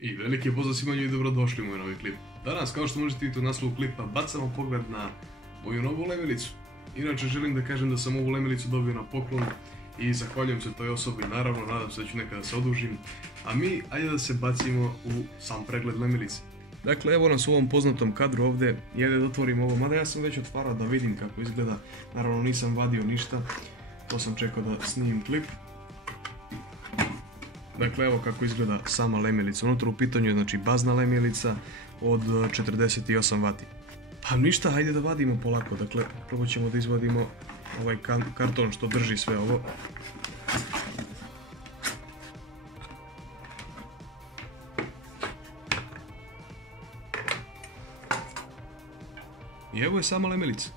I veliki pozdrav svima i dobrodošli u moj novi klip. Danas, kao što možete vidjeti u naslovu klipa, bacamo pogled na moju novu lemilicu. Inače, želim da kažem da sam ovu lemilicu dobio na poklon i zahvaljujem se toj osobi, naravno, nadam se da ću nekada se odužim. A mi, ajde da se bacimo u sam pregled lemilice. Dakle, evo nas u ovom poznatom kadru ovdje, ajde da otvorim ovo, mada ja sam već otvarao da vidim kako izgleda, naravno nisam vadio ništa, to sam čekao da snimim klip. Dakle, evo kako izgleda sama lemilica. Unutra u pitanju je znači bazna lemilica od 48 W. Pa ništa, hajde da vadimo polako. Dakle, prvo ćemo da izvadimo ovaj karton što drži sve ovo. I evo je sama lemilica.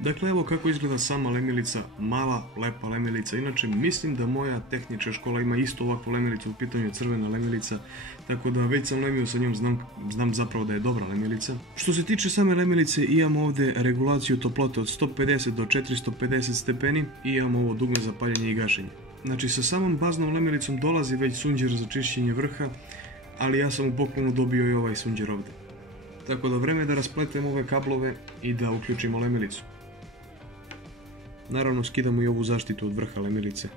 Dakle, evo kako izgleda sama lemilica, mala, lepa lemilica. Inače, mislim da moja tehnička škola ima isto ovakvu lemilicu, u pitanju je crvena lemilica, tako da već sam lemio sa njom, znam zapravo da je dobra lemilica. Što se tiče same lemilice, imamo ovdje regulaciju toplote od 150 do 450 stepeni i imamo ovo dugme za paljenje i gašenje. Znači, sa samom baznom lemilicom dolazi već sunđer za čišćenje vrha, ali ja sam u poklonu dobio i ovaj sunđer ovdje. Tako da vreme je da raspletemo ove kablove i da uključimo lemilicu. Naravno, skidamo i ovu zaštitu od vrha lemilice.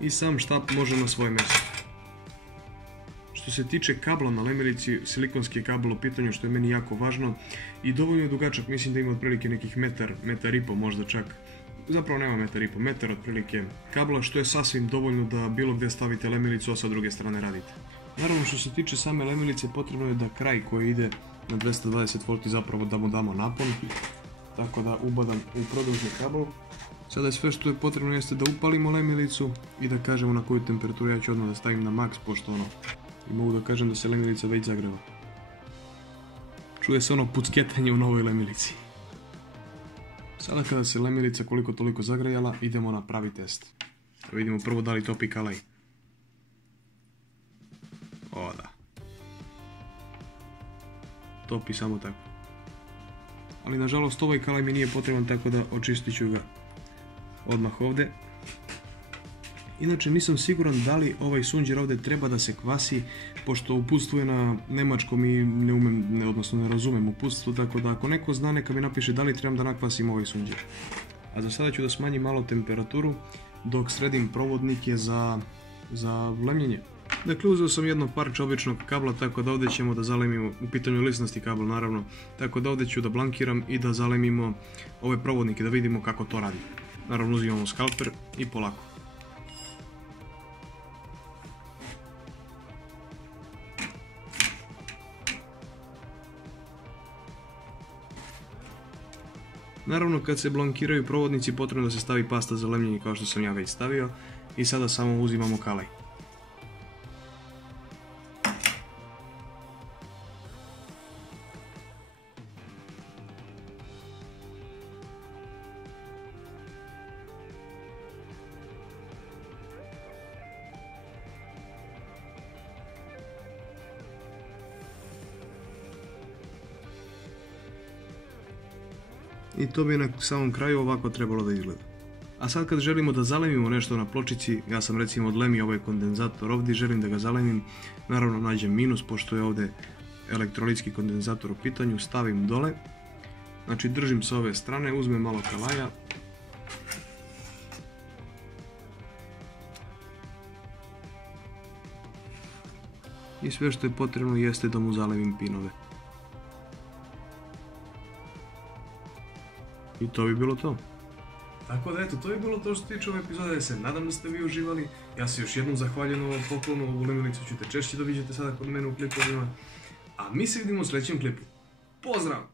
I sam štap može na svoje mjesto. Što se tiče kabla na lemilici, silikonski je kabel u pitanju, što je meni jako važno. I dovoljno je dugačak, mislim da ima otprilike nekih metar i po možda čak. Zapravo nema metar i po, metar otprilike kabla, što je sasvim dovoljno da bilo gdje stavite lemilicu, a sa druge strane radite. Naravno, što se tiče same lemilice, potrebno je da kraj koji ide na 220 V zapravo da mu damo napon. Tako da ubadam u produžni kabel. Sada sve što je potrebno jeste da upalimo lemilicu i da kažemo na koju temperaturu. Ja ću odmah da stavim na max, pošto i mogu da kažem da se lemilica već zagreva. Čuje se pucketanje u novoj lemilici. Sada kada se lemilica koliko toliko zagrejala, idemo na pravi test. Da vidimo prvo da li topi kalaj. O da. Topi samo tako. Ali nažalost ovaj kalaj mi nije potreban, tako da očistit ću ga odmah ovdje. Inače, nisam siguran da li ovaj sunđer ovdje treba da se kvasi, pošto uputstvo je na nemačkom i ne razumem uputstvo, tako da ako neko zna, neka mi napiše da li trebam da nakvasim ovaj sunđer. A za sada ću da smanjim malo temperaturu dok sredim provodnike za lemljenje. Dakle, uzeo sam jedno parče običnog kabla, tako da ovdje ćemo da zalemimo, u pitanju je lisnasti kabel naravno, tako da ovdje ću da blankiram i da zalemimo ove provodnike, da vidimo kako to radi. Naravno, uzimamo skalper i polako. Naravno, kad se blankiraju provodnici, potrebno da se stavi pasta za lemljenje, kao što sam ja već stavio, i sada samo uzimamo kalaj. I to bi na samom kraju ovako trebalo da izgleda. A sad kad želimo da zalemimo nešto na pločici, ja sam recimo odlemio ovaj kondenzator ovdje, želim da ga zalemim, naravno nađem minus pošto je ovdje elektrolitski kondenzator u pitanju, stavim dole, znači držim sa ove strane, uzmem malo kalaja i sve što je potrebno jeste da mu zalemim pinove. I to bi bilo to. Tako da eto, to je bilo to što se tiče ove epizode. Ja se nadam da ste vi uživali. Ja se još jednom zahvaljujem na ovom poklonu. Ovu lemilicu ćete češće da vidite sada kod mene u klipovima. A mi se vidimo u sljedećem klipu. Pozdrav!